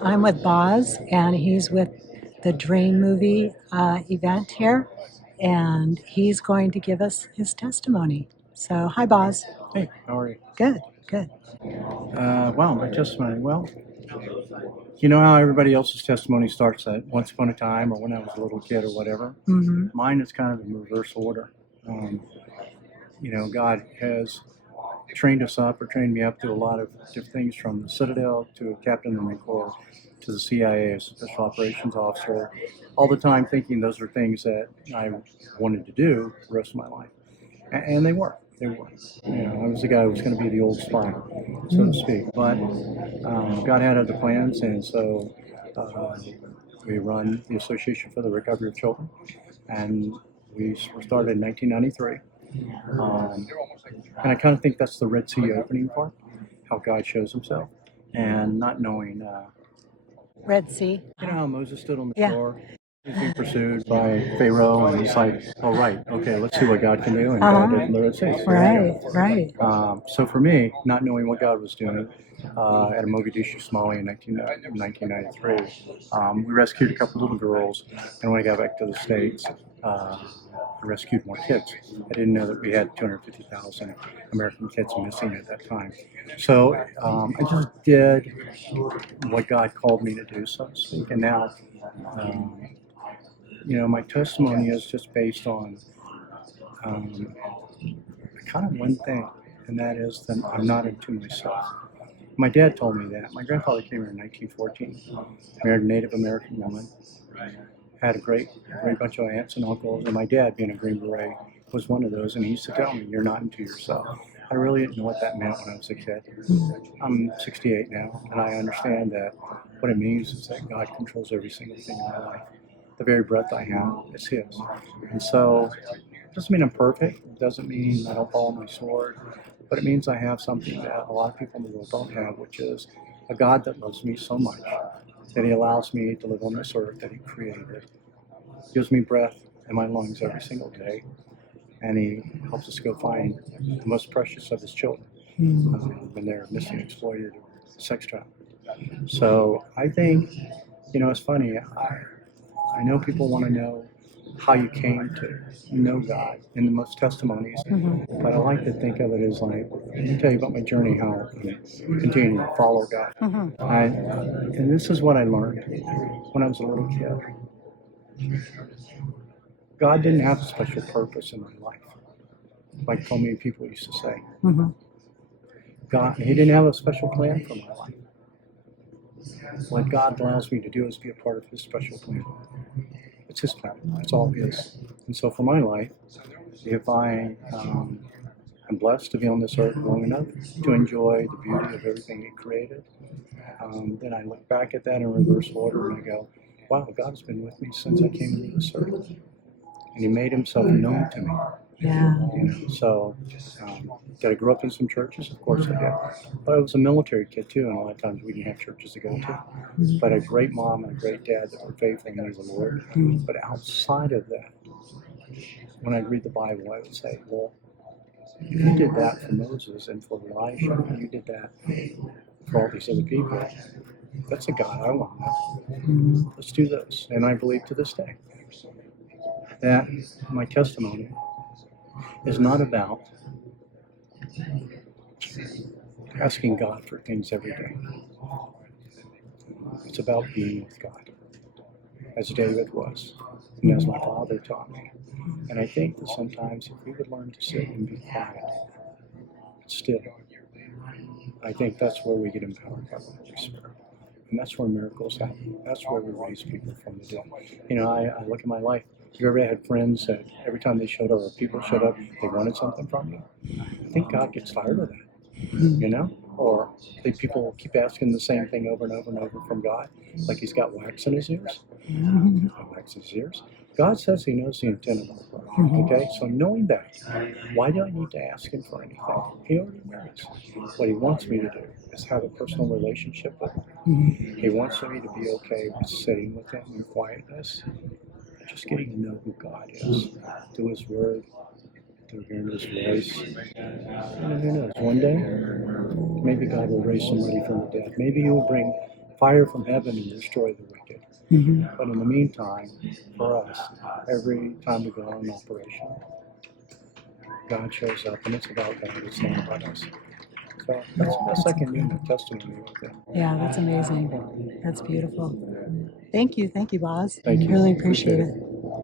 I'm with Boz, and he's with the Dream Movie event here, and he's going to give us his testimony. So, hi, Boz. Hey, how are you? Good, good. Wow, my testimony. Well, you know how everybody else's testimony starts at once upon a time or when I was a little kid or whatever? Mm-hmm. Mine is kind of in reverse order. Um, God has trained us up or trained me up to a lot of different things from the Citadel to a captain in the Marine Corps to the CIA as a special operations officer, all the time thinking those are things that I wanted to do the rest of my life. And they were. They were. I was the guy who was going to be the old spy, so to speak. But God had other plans, and so we run the Association for the Recovery of Children, and we were started in 1993. And I kind of think that's the Red Sea opening part, how God shows himself, and not knowing, Red Sea. you know how Moses stood on the Yeah. shore, he's being pursued by Pharaoh, and he's like, oh, right, okay, let's see what God can do, and God did in the Red Sea. So Right. So for me, not knowing what God was doing at Mogadishu, Somalia in 1993, we rescued a couple little girls, and when I got back to the States, I rescued more kids. I didn't know that we had 250,000 American kids missing at that time. So I just did what God called me to do, so to speak. And now, my testimony is just based on kind of one thing, and that is that I'm not into myself. My dad told me that. My grandfather came here in 1914, married a Native American woman, had a great bunch of aunts and uncles, and my dad, being a Green Beret, was one of those, and he used to tell me, you're not into yourself. I really didn't know what that meant when I was a kid. I'm 68 now, and I understand that what it means is that God controls every single thing in my life. The very breath I have is His. And so, it doesn't mean I'm perfect. It doesn't mean I don't follow my sword. But it means I have something that a lot of people in the world don't have, which is a God that loves me so much that He allows me to live on this earth that He created. Gives me breath in my lungs every single day, and He helps us go find the most precious of His children when they're missing, exploited, or sex trafficked. So I think, it's funny. I know people want to know how you came to know God in the most testimonies, but I like to think of it as like, let me tell you about my journey, how I continue to follow God. And this is what I learned when I was a little kid. God didn't have a special purpose in my life, like so many people used to say. God, He didn't have a special plan for my life. What God allows me to do is be a part of His special plan. It's His plan. It's all His. And so for my life, if I am blessed to be on this earth long enough to enjoy the beauty of everything He created, then I look back at that in reverse order and I go, wow, God has been with me since I came into this earth. And He made Himself known to me. Yeah. So, did I grow up in some churches? Of course I did. But I was a military kid too, and a lot of times we didn't have churches to go to. But a great mom and a great dad that were faithful in the Lord. But outside of that, when I read the Bible, I would say, well, if you did that for Moses and for Elijah, and you did that for all these other people, that's a God I want to know. Let's do this. And I believe to this day that my testimony is not about asking God for things every day. It's about being with God, as David was, and as my father taught me. And I think that sometimes if we would learn to sit and be quiet, still, I think that's where we get empowered by the Holy Spirit. And that's where miracles happen. That's where we raise people from the dead. I look at my life. Have you ever had friends that every time they showed up or people showed up, they wanted something from you? I think God gets tired of that, Or people keep asking the same thing over and over and over from God, like He's got wax in His ears. Wax in His ears. God says He knows the intent of our heart. Okay, so knowing that, why do I need to ask Him for anything? He already knows. What He wants me to do is have a personal relationship with Him. He wants me to be okay with sitting with Him in quietness, just getting to know who God is, through His Word, through hearing His voice. And who knows, one day, maybe God will raise somebody from the dead. Maybe He will bring fire from heaven and destroy the wicked. Hmm. But in the meantime, for us, every time we go on an operation, God shows up, and it's about God. It's not about us. So that's the best I can do in the testimony with it. Yeah, that's amazing. That's beautiful. Thank you, Boz. Thank you. Really appreciate Appreciate it.